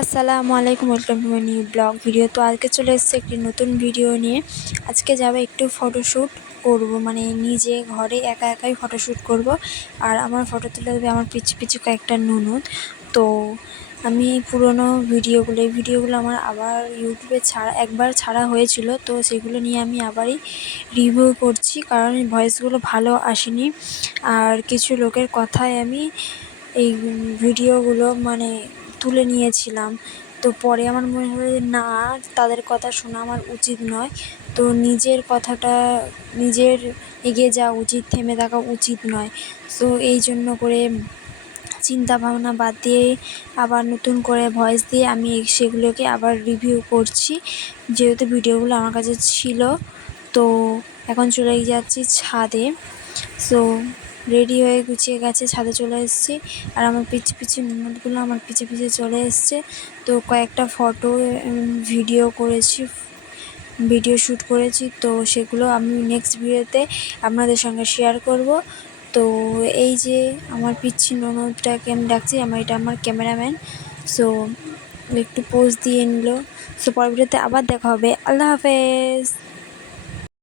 আসসালামু আলাইকুম, welcome to my new blog video. তো আজকে চলে এসেছে একটি নতুন ভিডিও নিয়ে। আজকে যাবে একটু ফটোশ্যুট করব, মানে নিজে ঘরে একা একাই ফটোশ্যুট করব। আর আমার ফটো তুলে দেবে আমার পিছু পিছু কয়েকটা ননদ। তো আমি পুরনো এই ভিডিওগুলো আমার আবার ইউটিউবে একবার ছাড়া হয়েছিল, তো সেগুলো নিয়ে আমি আবারই রিভিউ করছি, কারণ ভয়েসগুলো ভালো আসেনি। আর কিছু লোকের কথায় আমি এই ভিডিওগুলো তুলে নিয়েছিলাম। তো পরে আমার মনে হলো যে না, তাদের কথা শোনা আমার উচিত নয়। তো নিজের কথাটা নিজের এগিয়ে যাওয়া উচিত, থেমে থাকা উচিত নয়। তো এই জন্য করে চিন্তা ভাবনা বাদ দিয়ে আবার নতুন করে ভয়েস দিয়ে আমি সেগুলোকে আবার রিভিউ করছি, যেহেতু ভিডিওগুলো আমার কাছে ছিল। তো এখন চলে যাচ্ছি ছাদে। সো রেডি হয়ে গুছিয়ে গেছে, ছাদে চলে এসেছি। আর আমার পিছু ননদগুলো আমার পিছে পিছে চলে এসছে। তো কয়েকটা ফটো ভিডিও শ্যুট করেছি, তো সেগুলো আমি নেক্সট ভিডিওতে আপনাদের সঙ্গে শেয়ার করব। তো এই যে আমার পিচ্ছি ননদটাকে আমি ডাকছি, এটা আমার ক্যামেরাম্যান। সো একটু পোজ দিয়ে নিল। সো পরের ভিডিওতে আবার দেখা হবে। আল্লাহ হাফেজ।